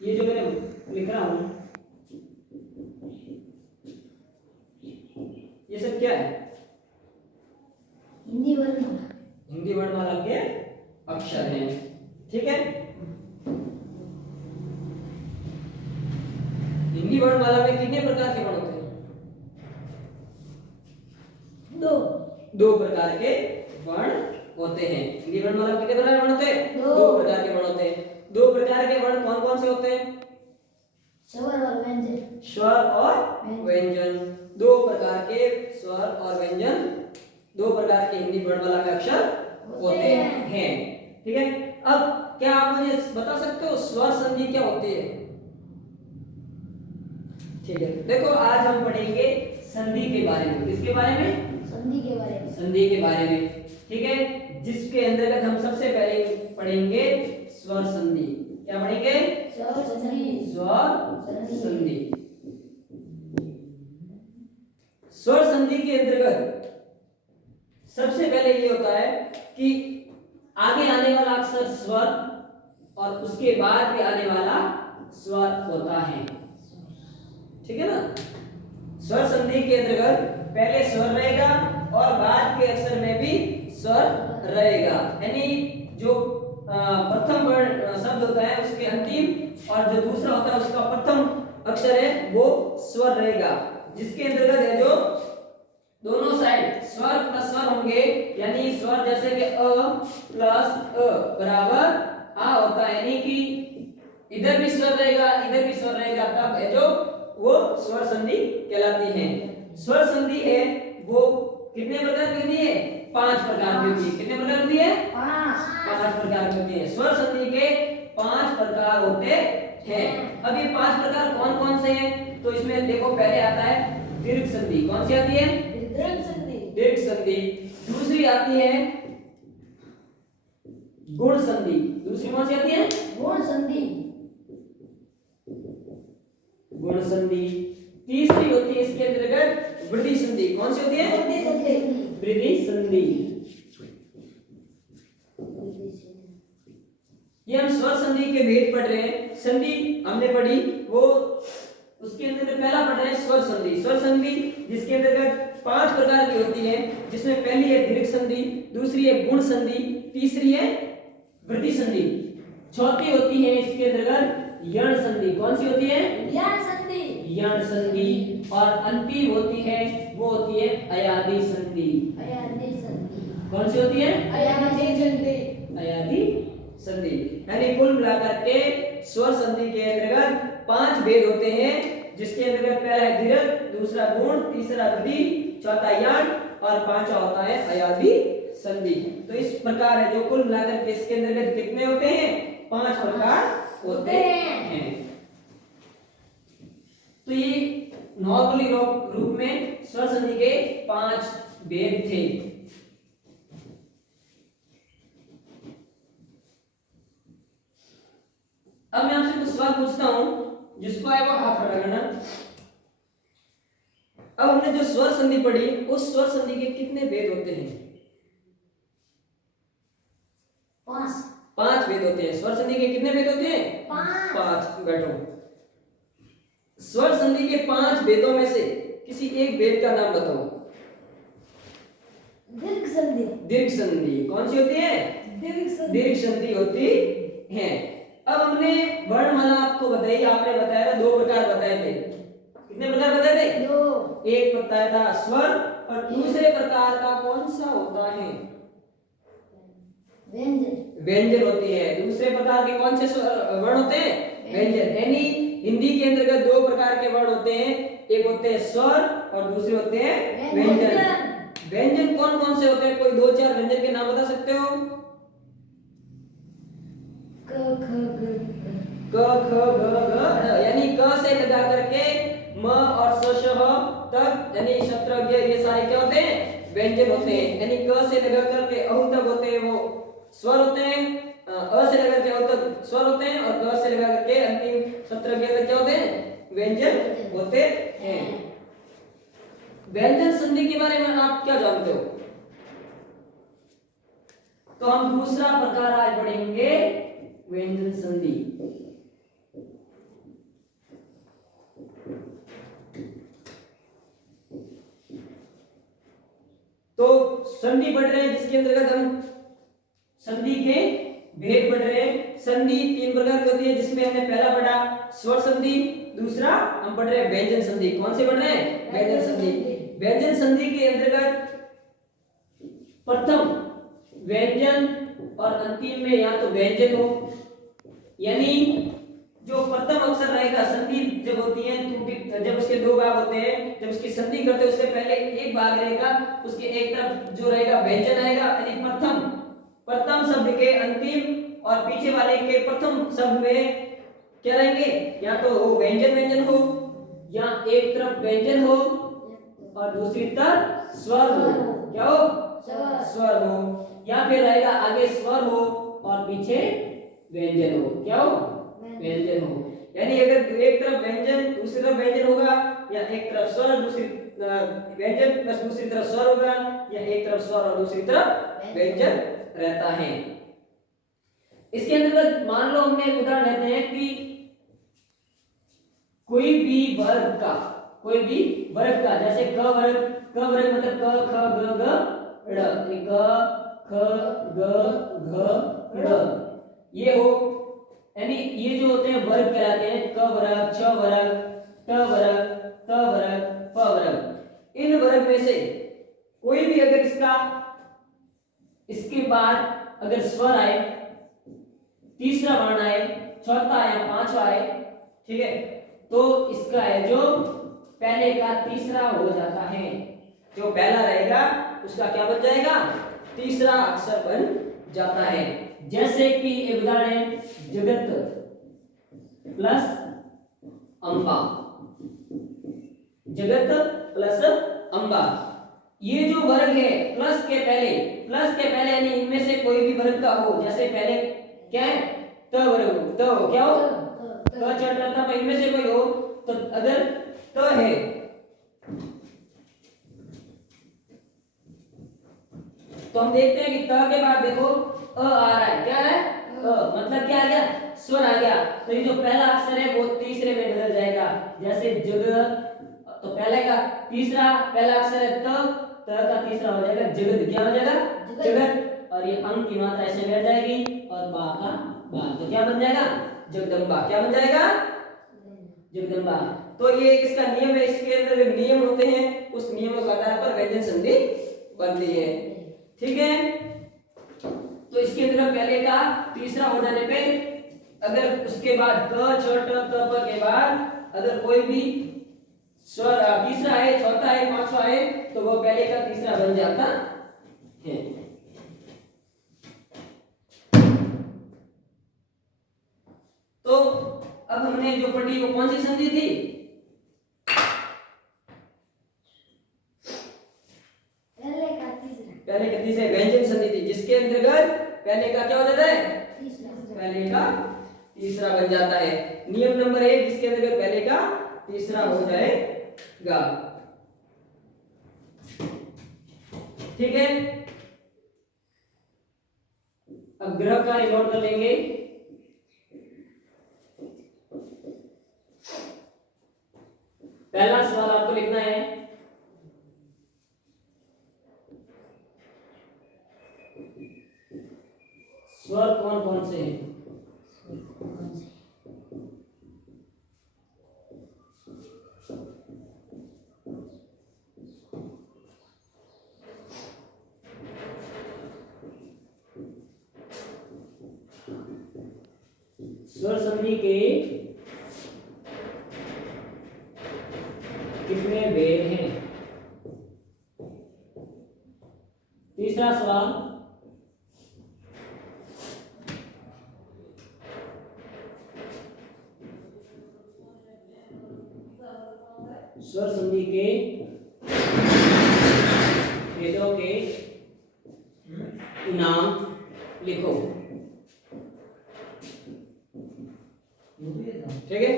ये जो मैंने लिख रहा हूं ये सब क्या है? हिंदी वर्णमाला। हिंदी वर्णमाला के अक्षर हैं। ठीक है, हिंदी वर्णमाला में कितने प्रकार के वर्ण होते हैं? दो प्रकार के वर्ण होते हैं। हिंदी वर्णमाला में कितने प्रकार के वर्ण होते हैं? दो प्रकार के वर्ण होते हैं। दो प्रकार के वर्ण कौन कौन से होते हैं? स्वर और व्यंजन। स्वर और व्यंजन। दो प्रकार के स्वर और व्यंजन, दो प्रकार के हिंदी वर्णमाला में अक्षर होते हैं। ठीक है, अब क्या आप मुझे बता सकते हो स्वर संधि क्या होती है? ठीक है, देखो आज हम पढ़ेंगे संधि के बारे में। किसके बारे में? संधि के बारे में। संधि के बारे में। ठीक है, जिसके अंतर्गत हम सबसे पहले पढ़ेंगे स्वर संधि। क्या पढ़ेंगे? स्वर संधि। स्वर संधि। स्वर संधि के अंतर्गत सबसे पहले ये होता है कि आगे आने वाला अक्षर स्वर और उसके बाद भी आने वाला स्वर होता है। ठीक है ना? स्वर संधि के अंतर्गत पहले स्वर रहेगा और बाद के अक्षर में भी स्वर रहेगा। यानी जो प्रथम वर्ण शब्द होता है उसके अंतिम और जो दूसरा होता है उसका प्रथम अक्षर है वो स्वर रहेगा। जिसके अंतर्गत है जो दोनों साइड स्वर प्लस स्वर होंगे, यानी स्वर जैसे कि अ प्लस अ बराबर आ होता है, यानी कि इधर भी स्वर रहेगा इधर भी स्वर रहेगा, तब है जो वो स्वर संधि कहलाती है। स्वर संधि है वो कितने प्रकार की होती है? 5 प्रकार की होती है। कितने प्रकार होती है? 5 प्रकार की होती है। स्वर संधि के 5 प्रकार होते हैं। अब ये 5 प्रकार कौन कौन से हैं? तो इसमें देखो पहले आता है दीर्घ संधि। कौन सी आती है? दीर्घ संधि। दीर्घ संधि। दूसरी आती है गुण संधि। दूसरी कौन सी आती है? गुण संधि। गुण संधि। तीसरी होती है इसके अंतर्गत वृद्धि संधि। कौन सी होती है? वृद्धि संधि। वृद्धि संधि। ये हम स्वर संधि के भेद पढ़ रहे हैं। संधि हमने पढ़ी वो उसके अंदर पहला पढ़ रहे हैं स्वर संधि। स्वर संधि जिसके अंतर्गत 5 प्रकार की होती है, जिसमें पहली है दीर्घ संधि, दूसरी है गुण संधि, तीसरी है वृद्धि संधि, चौथी होती है इसके अंतर्गत यण संधि। कौन सी होती है? यण संधि। यण संधि। और अंतिम होती है वो होती है अयादि संधि। अयादि संधि। कौन सी होती है? अयादि संधि। अयादि संधि। यानी कुल मिलाकर के स्वर संधि के अंतर्गत 5 भेद होते हैं, जिसके अंतर्गत पहला है दीर्घ, दूसरा गुण, तीसरा वृद्धि, चौथा यण और पांचवा होता है अयादि संधि। तो इस प्रकार है जो कुल मिलाकर के इसके अंतर्गत कितने होते हैं? 5 प्रकार होते हैं। तो ये नॉर्मली रूप में स्वर संधि के 5 भेद थे। अब मैं आपसे कुछ सवाल पूछता हूं, जिसको आए वो हाथ खड़ा करना। अब हमने जो स्वर संधि पढ़ी उस स्वर संधि के कितने भेद होते हैं? 5 भेद होते हैं। स्वर संधि के कितने भेद होते हैं? 5। बैठो। स्वर संधि के 5 भेदों में से किसी एक भेद का नाम बताओ। दीर्घ संधि। दीर्घ संधि। कौन सी होती है? दीर्घ संधि होती है। अब हमने वर्णमाला आपको बताई, आपने बताया था 2 प्रकार बताए थे। कितने प्रकार बताए थे? 2। एक बताया था स्वर और दूसरे प्रकार का कौन सा होता है? व्यंजन। व्यंजन होती है। दूसरे प्रकार के कौन से वर्ण होते हैं? व्यंजन। यानी हिंदी के अंतर्गत 2 प्रकार के वर्ण होते हैं, एक होते हैं स्वर और दूसरे होते हैं व्यंजन। व्यंजन कौन कौन से होते हैं? कोई 2-4 व्यंजन के नाम बता सकते हो? क ख ग क ख ग घ, यानी क से लगा करके म और स श ह तक, यानी शत्रज्ञ, ये सारे क्या होते हैं? व्यंजन होते हैं। यानी क से लगा करके अ तक होते हैं वो स्वर होते हैं, अ से लगा करके अ तक स्वर होते हैं और क से लगा करके अंतिम शत्रज्ञ तक क्या होते हैं? व्यंजन होते हैं। व्यंजन संधि के बारे में आप क्या जानते हो? तो हम दूसरा प्रकार आज पढ़ेंगे व्यंजन संधि। संधि पढ़ रहे हैं जिसके अंतर्गत हम संधि के भेद पढ़ रहे हैं। संधि तीन प्रकार की होती है जिसमें हमने पहला पढ़ा स्वर संधि, दूसरा हम पढ़ रहे हैं व्यंजन संधि। कौन से पढ़ रहे हैं? व्यंजन संधि। व्यंजन संधि के अंतर्गत प्रथम व्यंजन और अंतिम में या तो व्यंजन हो, यानी जो प्रथम अक्षर रहेगा संधि जब होती है जब उसके दो भाग होते हैं, जब उसकी संधि करते हैं उससे पहले एक भाग रहेगा, उसके एक तरफ जो रहेगा व्यंजन आएगा, यानी प्रथम शब्द के अंतिम और पीछे वाले के प्रथम शब्द में क्या रहेंगे? या तो हो व्यंजन हो, या एक तरफ व्यंजन हो और दूसरी तरफ स्वर हो। क्या हो? स्वर हो। या फिर रहेगा आगे स्वर हो और पीछे व्यंजन हो। क्या हो? व्यंजन हो। यानी अगर एक तरफ व्यंजन दूसरी तरफ व्यंजन होगा, या एक तरफ स्वर दूसरी व्यंजन प्लस दूसरी तरफ स्वर होगा, या एक तरफ स्वर और दूसरी तरफ व्यंजन रहता है। इसके अंतर्गत मान लो हमने एक उदाहरण लेते हैं कि कोई भी वर्ग का जैसे क वर्ग मतलब क ख ग घ ड़, यानी क ख ग घ ड़ ये हो, यानी ये जो होते हैं वर्ग कहलाते हैं। क वर्ग, छ वर्ग, ट वर्ग, त वर्ग, प वर्ग। इन वर्ग में से कोई भी अगर इसके बाद अगर स्वर आए, तीसरा वर्ण आए, चौथा या पांचवा आए, ठीक है, तो इसका है जो पहले का तीसरा हो जाता है। जो पहला रहेगा उसका क्या बन जाएगा? तीसरा अक्षर बन जाता है। जैसे कि एक उदाहरण है जगत प्लस अंबा। जगत प्लस अंबा, ये जो वर्ग है प्लस के पहले यानी इनमें से कोई भी वर्ग का हो, जैसे पहले क्या है? त वर्ग हो, त हो, क्या हो? त चढ़ता इनमें से कोई हो, तो अगर त है तो हम देखते हैं कि त के बाद देखो अ आ रहा है। क्या है? अ मतलब क्या आ गया? स्वर आ गया। तो ये जो पहला अक्षर है वो तीसरे में बदल जाएगा। जैसे जग, तो पहला अक्षर है त का तीसरा हो जाएगा जगत। क्या हो जाएगा? जगत। और ये अंक की मात्रा ऐसे बैठ जाएगी और बा का बा, तो क्या बन जाएगा? जगदम्बा। क्या बन जाएगा? जगदम्बा। तो ये इसका नियम है, इसके अंदर नियम होते हैं, उस नियमों के आधार पर व्यंजन संधि बनती है। ठीक है, तो इसके अंदर पहले का तीसरा हो जाने पे अगर उसके बाद क छ ट त प के बाद अगर कोई भी स्वर तीसरा है, चौथा है, पांचवा है, तो वो पहले का तीसरा बन जाता है। तो अब हमने जो पढ़ी वो कौन सी संधि थी? पहले का तीसरा व्यंजन संधि थी, जिसके अंतर्गत पहले का क्या हो जाता है? पहले का तीसरा बन जाता है। नियम नंबर 1 जिसके अंतर्गत पहले का तीसरा हो जाएगा। ठीक है, अब ग्रह कार्य नोट कर लेंगे। पहला सवाल आपको लिखना है, स्वर कौन कौन से हैं? स्वर संधि के कितने भेद हैं? तीसरा सवाल, स्वर संधि के भेदों के नाम लिखो। ठीक है,